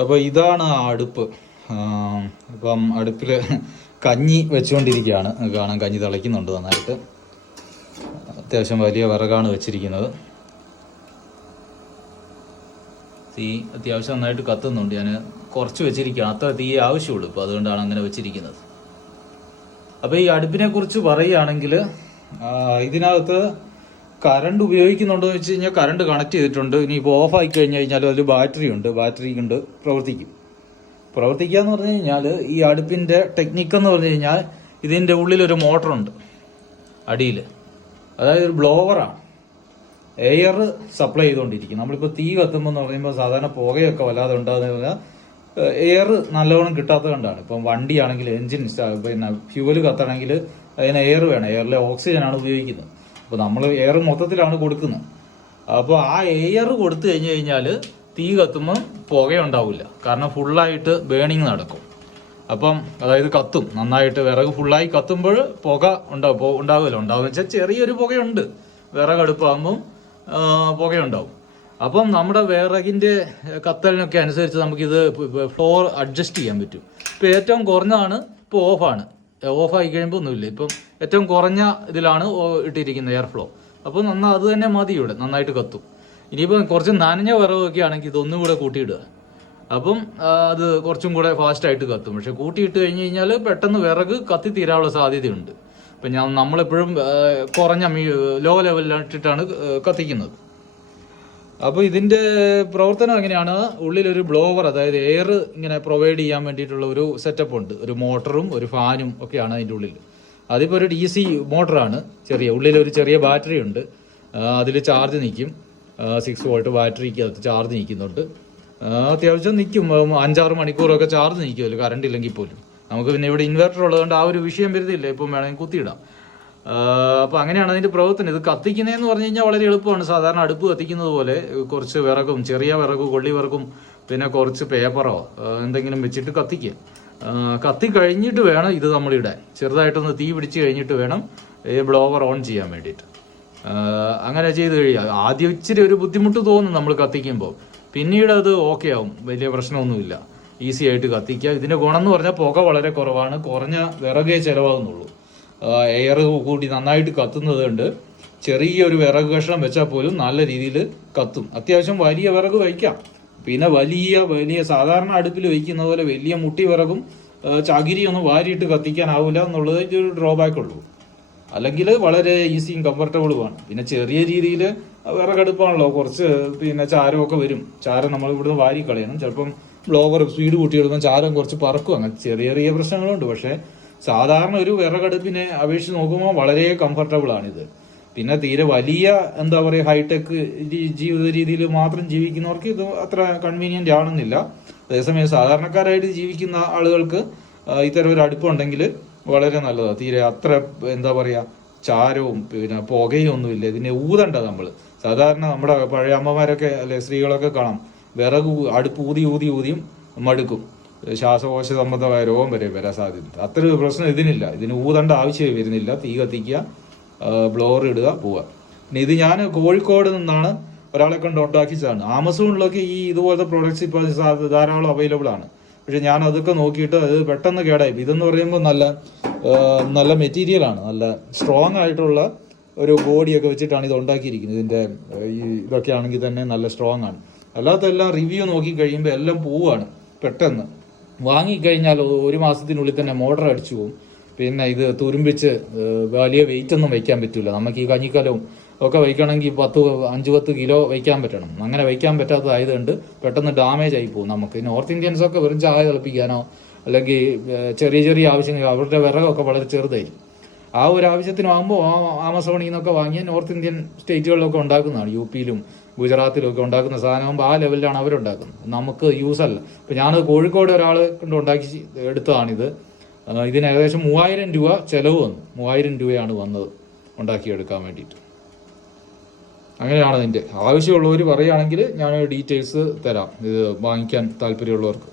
അപ്പോൾ ഇതാണ് ആ അടുപ്പ്. ഇപ്പം അടുപ്പിൽ കഞ്ഞി വെച്ചുകൊണ്ടിരിക്കുകയാണ്. കാണാൻ കഞ്ഞി തിളയ്ക്കുന്നുണ്ട് നന്നായിട്ട്. അത്യാവശ്യം വലിയ വിറകാണ് വെച്ചിരിക്കുന്നത്. തീ അത്യാവശ്യം നന്നായിട്ട് കത്തുന്നുണ്ട്. ഞാൻ കുറച്ച് വെച്ചിരിക്കുകയാണ്, അത്ര തീ ആവശ്യമുള്ളൂ ഇപ്പോൾ, അതുകൊണ്ടാണ് അങ്ങനെ വെച്ചിരിക്കുന്നത്. അപ്പോൾ ഈ അടുപ്പിനെ കുറിച്ച് പറയുകയാണെങ്കിൽ ഇതിനകത്ത് കറണ്ട് ഉപയോഗിക്കുന്നുണ്ടോ എന്ന് വെച്ച് കഴിഞ്ഞാൽ കറണ്ട് കണക്ട് ചെയ്തിട്ടുണ്ട്. ഇനിയിപ്പോൾ ഓഫ് ആയി കഴിഞ്ഞ് കഴിഞ്ഞാൽ അതിൽ ബാറ്ററി കൊണ്ട് പ്രവർത്തിക്കുക എന്ന് പറഞ്ഞു കഴിഞ്ഞാൽ ഈ അടുപ്പിൻ്റെ ടെക്നിക്ക് എന്ന് പറഞ്ഞു കഴിഞ്ഞാൽ ഇതിൻ്റെ ഉള്ളിലൊരു മോട്ടറുണ്ട് അടിയിൽ, അതായത് ഒരു ബ്ലോവറാണ്. എയർ സപ്ലൈ ചെയ്തുകൊണ്ടിരിക്കും. നമ്മളിപ്പോൾ തീ കത്തുമ്പോൾ എന്ന് പറയുമ്പോൾ സാധാരണ പുകയൊക്കെ വല്ലാതെ ഉണ്ടാകുന്ന എയർ നല്ലവണ്ണം കിട്ടാത്തത് കൊണ്ടാണ്. ഇപ്പം വണ്ടിയാണെങ്കിൽ എൻജിൻ പിന്നെ ഫ്യൂവൽ കത്തണമെങ്കിൽ അതിന് എയർ വേണം, എയറിലെ ഓക്സിജനാണ് ഉപയോഗിക്കുന്നത്. അപ്പോൾ നമ്മൾ എയർ മൊത്തത്തിലാണ് കൊടുക്കുന്നത്. അപ്പോൾ ആ എയർ കൊടുത്തു കഴിഞ്ഞ് കഴിഞ്ഞാൽ തീ കത്തുമ്പോൾ പുകയുണ്ടാവില്ല, കാരണം ഫുള്ളായിട്ട് ബേണിങ് നടക്കും. അപ്പം അതായത് കത്തും നന്നായിട്ട്. വിറക് ഫുള്ളായി കത്തുമ്പോൾ പുക ഉണ്ടാവില്ല. ഉണ്ടാവുക വെച്ചാൽ ചെറിയൊരു പുകയുണ്ട്, വിറകടുപ്പാകുമ്പം പുകയുണ്ടാവും. അപ്പം നമ്മുടെ വിറകിൻ്റെ കത്തലിനൊക്കെ അനുസരിച്ച് നമുക്കിത് ഫ്ലോർ അഡ്ജസ്റ്റ് ചെയ്യാൻ പറ്റും. ഇപ്പോൾ ഏറ്റവും കുറഞ്ഞതാണ്, ഇപ്പോൾ ഓഫായി കഴിയുമ്പോൾ ഒന്നുമില്ല. ഇപ്പം ഏറ്റവും കുറഞ്ഞ ഇതിലാണ് ഇട്ടിരിക്കുന്നത് എയർ ഫ്ലോ. അപ്പോൾ അത് തന്നെ മതി, ഇവിടെ നന്നായിട്ട് കത്തും. ഇനിയിപ്പം കുറച്ച് നനഞ്ഞ വിറകൊക്കെ ആണെങ്കിൽ ഇതൊന്നും കൂടെ കൂട്ടിയിടുക, അപ്പം അത് കുറച്ചും കൂടെ ഫാസ്റ്റായിട്ട് കത്തും. പക്ഷെ കൂട്ടിയിട്ട് കഴിഞ്ഞ് കഴിഞ്ഞാൽ പെട്ടെന്ന് വിറക് കത്തി തീരാനുള്ള സാധ്യതയുണ്ട്. ഇപ്പം നമ്മളെപ്പോഴും കുറഞ്ഞ ലോ ലെവലിലിട്ടിട്ടാണ് കത്തിക്കുന്നത്. അപ്പോൾ ഇതിൻ്റെ പ്രവർത്തനം എങ്ങനെയാണ്? ഉള്ളിലൊരു ബ്ലോവർ, അതായത് എയർ ഇങ്ങനെ പ്രൊവൈഡ് ചെയ്യാൻ വേണ്ടിയിട്ടുള്ള ഒരു സെറ്റപ്പ് ഉണ്ട്. ഒരു മോട്ടറും ഒരു ഫാനും ഒക്കെയാണ് അതിൻ്റെ ഉള്ളിൽ. അതിപ്പോൾ ഒരു DC മോട്ടറാണ്. ഉള്ളിലൊരു ചെറിയ ബാറ്ററി ഉണ്ട്, അതിൽ ചാർജ് നിൽക്കും. 6 വോൾട്ട് ബാറ്ററിക്ക് അത് ചാർജ് നിൽക്കുന്നുണ്ട്. അത്യാവശ്യം നിൽക്കും, 5-6 മണിക്കൂറൊക്കെ ചാർജ് നിൽക്കുമല്ലോ കറണ്ട് ഇല്ലെങ്കിൽ പോലും. നമുക്ക് പിന്നെ ഇവിടെ ഇൻവെർട്ടർ ഉള്ളതുകൊണ്ട് ആ ഒരു വിഷയം വരുന്നില്ല, ഇപ്പം വേണമെങ്കിൽ കുത്തിയിടാം. അപ്പോൾ അങ്ങനെയാണ് അതിൻ്റെ പ്രവർത്തനം. ഇത് കത്തിക്കുന്നതെന്ന് പറഞ്ഞു കഴിഞ്ഞാൽ വളരെ എളുപ്പമാണ്. സാധാരണ അടുപ്പ് കത്തിക്കുന്നത് പോലെ കുറച്ച് വിറകും, ചെറിയ വിറകും, കൊള്ളി വിറകും, പിന്നെ കുറച്ച് പേപ്പറോ എന്തെങ്കിലും വെച്ചിട്ട് കത്തിക്കുക. കത്തി കഴിഞ്ഞിട്ട് വേണം ഇത് നമ്മളിടാൻ. ചെറുതായിട്ടൊന്ന് തീ പിടിച്ച് കഴിഞ്ഞിട്ട് വേണം ഈ ബ്ലോവർ ഓൺ ചെയ്യാൻ വേണ്ടിയിട്ട്. അങ്ങനെ ചെയ്ത് കഴിയുക. ആദ്യം ഇച്ചിരി ഒരു ബുദ്ധിമുട്ട് തോന്നും നമ്മൾ കത്തിക്കുമ്പോൾ, പിന്നീട് അത് ഓക്കെ ആവും, വലിയ പ്രശ്നമൊന്നുമില്ല, ഈസി ആയിട്ട് കത്തിക്കുക. ഇതിൻ്റെ ഗുണം എന്ന് പറഞ്ഞാൽ പുക വളരെ കുറവാണ്, കുറഞ്ഞ വിറകേ ചിലവാകുന്നുള്ളൂ. എയർ കൂടി നന്നായിട്ട് കത്തുന്നത് കൊണ്ട് ചെറിയൊരു വിറക് കഷ്ണം വെച്ചാൽ പോലും നല്ല രീതിയിൽ കത്തും. അത്യാവശ്യം വലിയ വിറക് വയ്ക്കാം. പിന്നെ വലിയ സാധാരണ അടുപ്പിൽ വയ്ക്കുന്ന പോലെ വലിയ മുട്ടി വിറകും ചകിരിയൊന്നും വാരിയിട്ട് കത്തിക്കാനാവില്ല എന്നുള്ളത് ഒരു ഡ്രോബാക്ക് ഉള്ളൂ. അല്ലെങ്കിൽ വളരെ ഈസിയും കംഫർട്ടബിളുമാണ്. പിന്നെ ചെറിയ രീതിയിൽ വിറകടുപ്പാണല്ലോ, കുറച്ച് പിന്നെ ചാരമൊക്കെ വരും. ചാരം നമ്മൾ ഇവിടുന്ന് വാരി കളയണം. ചിലപ്പം ബ്ലോവർ സ്പീഡ് കൂട്ടിയിടുമ്പോൾ ചാരം കുറച്ച് പറക്കും. അങ്ങനെ ചെറിയ പ്രശ്നങ്ങളുണ്ട്. പക്ഷേ സാധാരണ ഒരു വിറകടുപ്പിനെ അപേക്ഷിച്ച് നോക്കുമ്പോൾ വളരെ കംഫർട്ടബിളാണിത്. പിന്നെ തീരെ വലിയ എന്താ പറയുക ഹൈടെക് ജീവിത രീതിയിൽ മാത്രം ജീവിക്കുന്നവർക്ക് ഇത് അത്ര കൺവീനിയൻ്റ് ആണെന്നില്ല. അതേസമയം സാധാരണക്കാരായിട്ട് ജീവിക്കുന്ന ആളുകൾക്ക് ഇത്തരം ഒരു അടുപ്പുണ്ടെങ്കിൽ വളരെ നല്ലതാണ്. തീരെ അത്ര എന്താ പറയുക ചാരവും പിന്നെ പുകയും ഒന്നുമില്ല. ഇതിനെ ഊതണ്ട നമ്മൾ. സാധാരണ നമ്മുടെ പഴയ അമ്മമാരൊക്കെ അല്ലെ സ്ത്രീകളൊക്കെ കാണാം, വിറക് അടുപ്പ് ഊതിയും മടുക്കും, ശ്വാസകോശ സംബന്ധമായ രോഗം വരെ വരാൻ സാധ്യത. അത്ര പ്രശ്നം ഇതിനില്ല. ഇതിന് ഊതേണ്ട ആവശ്യമേ വരുന്നില്ല. തീ കത്തിക്കുക, ബ്ലോവർ ഇടുക, പോവുക. പിന്നെ ഇത് ഞാൻ കോഴിക്കോട് നിന്നാണ് ഒരാളെ കൊണ്ട് ഉണ്ടാക്കിച്ചതാണ്. ആമസോണിലൊക്കെ ഈ ഇതുപോലത്തെ പ്രോഡക്റ്റ്സ് ഇപ്പോൾ ധാരാളം അവൈലബിൾ ആണ്. പക്ഷെ ഞാൻ അതൊക്കെ നോക്കിയിട്ട് അത് പെട്ടെന്ന് കേടായി. ഇതെന്ന് പറയുമ്പോൾ നല്ല മെറ്റീരിയലാണ്, നല്ല സ്ട്രോങ് ആയിട്ടുള്ള ഒരു ബോഡിയൊക്കെ വെച്ചിട്ടാണ് ഇത് ഉണ്ടാക്കിയിരിക്കുന്നത്. ഇതിൻ്റെ ഇതൊക്കെ ആണെങ്കിൽ തന്നെ നല്ല സ്ട്രോങ് ആണ്. അല്ലാത്ത എല്ലാം റിവ്യൂ നോക്കി കഴിയുമ്പോൾ എല്ലാം പോവുകയാണ് പെട്ടെന്ന്. വാങ്ങിക്കഴിഞ്ഞാൽ 1 മാസത്തിനുള്ളിൽ തന്നെ മോട്ടർ അടിച്ചു പോകും. പിന്നെ ഇത് തുരുമ്പിച്ച് വലിയ വെയിറ്റ് ഒന്നും വയ്ക്കാൻ പറ്റില്ല. നമുക്ക് ഈ കഞ്ഞിക്കലവും ഒക്കെ വയ്ക്കണമെങ്കിൽ 5-10 കിലോ വയ്ക്കാൻ പറ്റണം. അങ്ങനെ വയ്ക്കാൻ പറ്റാത്തതായതുകൊണ്ട് പെട്ടെന്ന് ഡാമേജ് ആയി പോകും. നമുക്ക് നോർത്ത് ഇന്ത്യൻസൊക്കെ വെറും ചായ തിളപ്പിക്കാനോ അല്ലെങ്കിൽ ചെറിയ ആവശ്യങ്ങൾ, അവരുടെ വിറകൊക്കെ വളരെ ചെറുതായിരിക്കും. ആ ഒരു ആവശ്യത്തിനാകുമ്പോൾ ആമസോണിൽ നിന്നൊക്കെ വാങ്ങിയ നോർത്ത് ഇന്ത്യൻ സ്റ്റേറ്റുകളിലൊക്കെ ഉണ്ടാക്കുന്നതാണ്. UP-ലും ഗുജറാത്തിലും ഒക്കെ ഉണ്ടാക്കുന്ന സാധനമാകുമ്പോൾ ആ ലെവലിലാണ് അവരുണ്ടാക്കുന്നത്. നമുക്ക് യൂസ് അല്ല. ഇപ്പം ഞാനത് കോഴിക്കോട് ഒരാളെ കൊണ്ട് ഉണ്ടാക്കി എടുത്തതാണിത്. ഇതിന് ഏകദേശം 3000 രൂപ ചിലവ് വന്നു. 3000 രൂപയാണ് വന്നത് ഉണ്ടാക്കിയെടുക്കാൻ വേണ്ടിയിട്ട്. അങ്ങനെയാണ് അതിൻ്റെ. ആവശ്യമുള്ളവർ പറയുകയാണെങ്കിൽ ഞാൻ ഡീറ്റെയിൽസ് തരാം, ഇത് വാങ്ങിക്കാൻ താല്പര്യമുള്ളവർക്ക്.